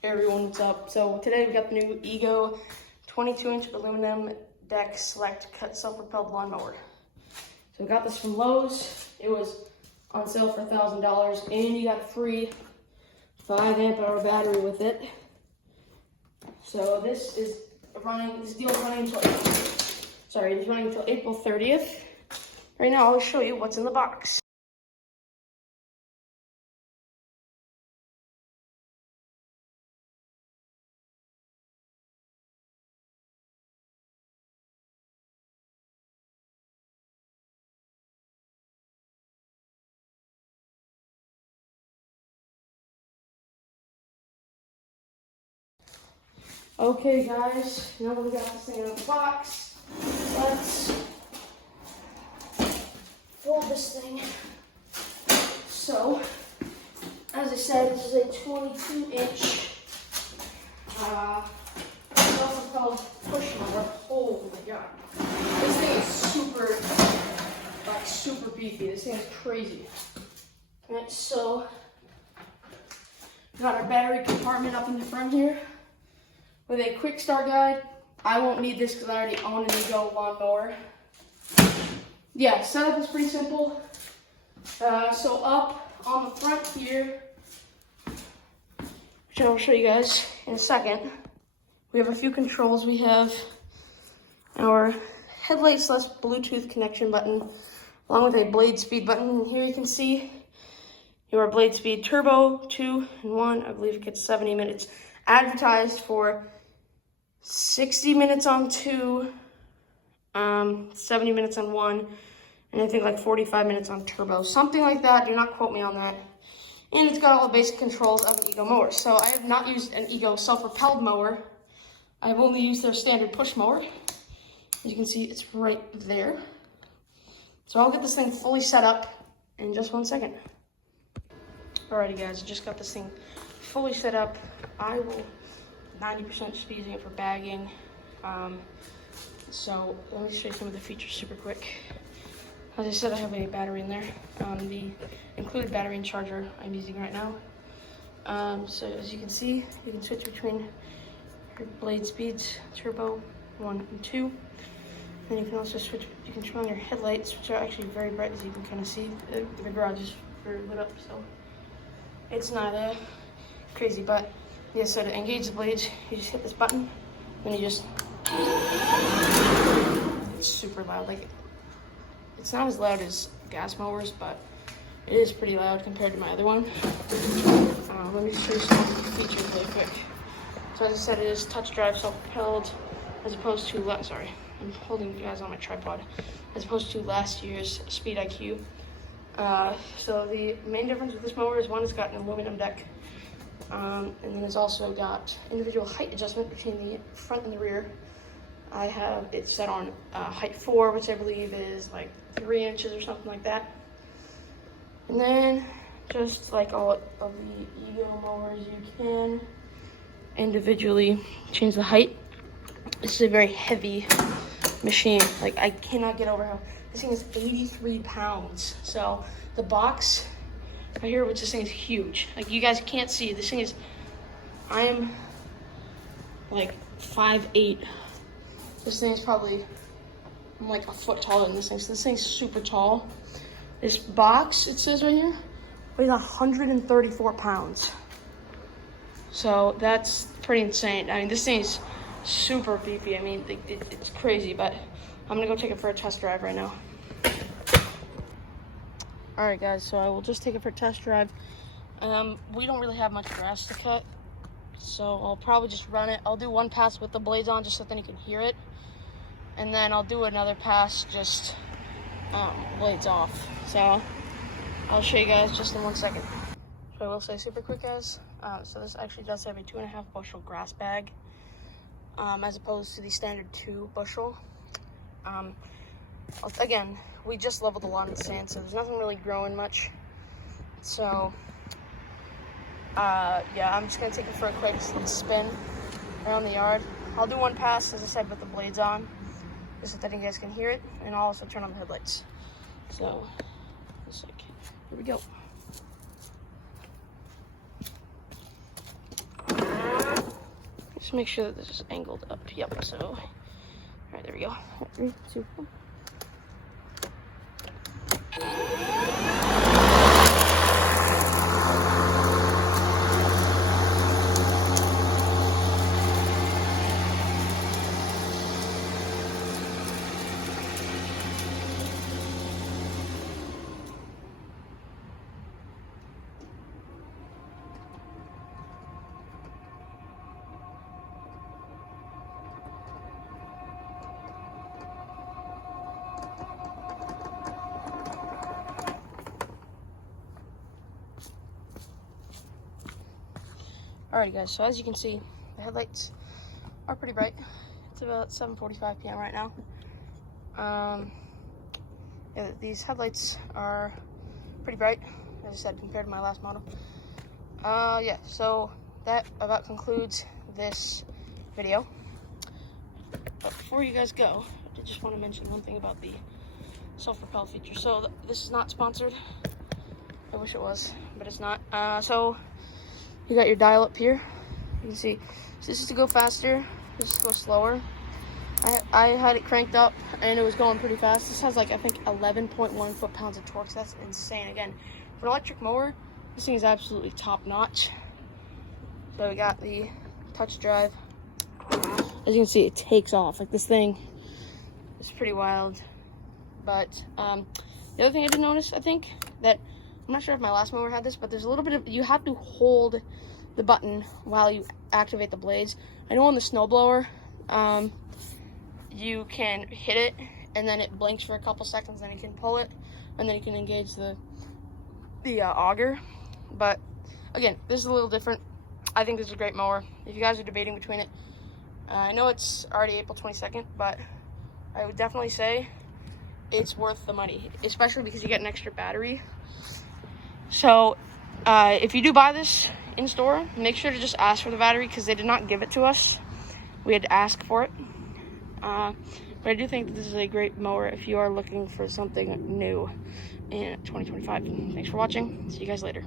Hey everyone, what's up? So today we got the new Ego 22-inch aluminum deck select cut self-propelled lawnmower. So we got this from Lowe's. It was on sale for $1,000 and you got a free 5 amp hour battery with it. So this deal is running until April 30th. Right now I'll show you what's in the box. Okay guys, now that we got this thing out of the box, let's fold this thing. So, as I said, this is a 22-inch self-propelled push mower. Oh my god. This thing is super beefy. This thing is crazy. Alright, so, we got our battery compartment up in the front here with a quick start guide. I won't need this because I already own an Ego lawnmower. Yeah, setup is pretty simple. So up on the front here, which I'll show you guys in a second, we have a few controls. We have our headlight / Bluetooth connection button, along with a blade speed button. And here you can see your blade speed turbo 2 and 1. I believe it gets 70 minutes. Advertised for 60 minutes on 2, 70 minutes on 1, and I think like 45 minutes on turbo. Something like that, do not quote me on that. And it's got all the basic controls of an Ego mower. So I have not used an Ego self-propelled mower. I've only used their standard push mower. As you can see, it's right there. So I'll get this thing fully set up in just 1 second. Alrighty guys, I just got this thing fully set up. I will 90% just be using it for bagging. So let me show you some of the features super quick. As I said, I have a battery in there. The included battery and charger I'm using right now. So as you can see, you can switch between your blade speeds, turbo 1 and 2. Then you can also switch, you can turn on your headlights, which are actually very bright, as you can kind of see. The garage is very lit up, so it's not crazy, but yeah, so to engage the blades, you just hit this button, then you just, it's super loud. Like, it's not as loud as gas mowers, but it is pretty loud compared to my other one. Let me show you some features really quick. So as I said, it is touch drive self-propelled, as opposed to, sorry, I'm holding you guys on my tripod, as opposed to last year's Speed IQ. So the main difference with this mower is, one, it's got an aluminum deck. And then it's also got individual height adjustment between the front and the rear. I have it set on height 4, which I believe is like 3 inches or something like that. And then, just like all of the Ego mowers, you can individually change the height. This is a very heavy machine. Like, I cannot get over how this thing is 83 pounds. So the box right here, which this thing is huge. Like, you guys can't see, this thing is, I'm like 5'8". This thing is probably, I'm like a foot taller than this thing. So this thing's super tall. This box, it says right here, weighs 134 pounds. So that's pretty insane. I mean, this thing is super beefy. I mean, it's crazy, but I'm gonna go take it for a test drive right now. All right, guys, so I will just take it for a test drive. We don't really have much grass to cut, so I'll probably just run it. I'll do one pass with the blades on just so then you can hear it. And then I'll do another pass just blades off. So I'll show you guys just in 1 second. So I will say super quick, guys. So this actually does have a 2.5 bushel grass bag, as opposed to the standard 2 bushel. Again, we just leveled the lawn with sand, so there's nothing really growing much. So, yeah, I'm just gonna take it for a quick spin around the yard. I'll do one pass, as I said, with the blades on, just so that you guys can hear it, and I'll also turn on the headlights. So, just like, here we go. Just make sure that this is angled up. Yep, so, all right, there we go. 3, 2, 1. Alrighty guys, so as you can see, the headlights are pretty bright. It's about 7:45 p.m. right now. Yeah, these headlights are pretty bright, as I said, compared to my last model. Yeah, so that about concludes this video. But before you guys go, I just want to mention one thing about the self-propel feature. So this is not sponsored. I wish it was, but it's not. So you got your dial up here. You can see, so this is to go faster, this is to go slower. I had it cranked up and it was going pretty fast. This has like, I think 11.1 foot-pounds of torque. So that's insane. Again, for an electric mower, this thing is absolutely top notch. So we got the touch drive. As you can see, it takes off. Like, this thing is pretty wild. But the other thing I did notice, I think, that I'm not sure if my last mower had this, but there's a little bit of, you have to hold the button while you activate the blades. I know on the snowblower, you can hit it and then it blinks for a couple seconds, then you can pull it and then you can engage the auger. But again, this is a little different. I think this is a great mower. If you guys are debating between it, I know it's already April 22nd, but I would definitely say it's worth the money, especially because you get an extra battery. So if you do buy this in store, make sure to just ask for the battery, because they did not give it to us. We had to ask for it. But I do think that this is a great mower if you are looking for something new in 2025. Thanks for watching. See you guys later.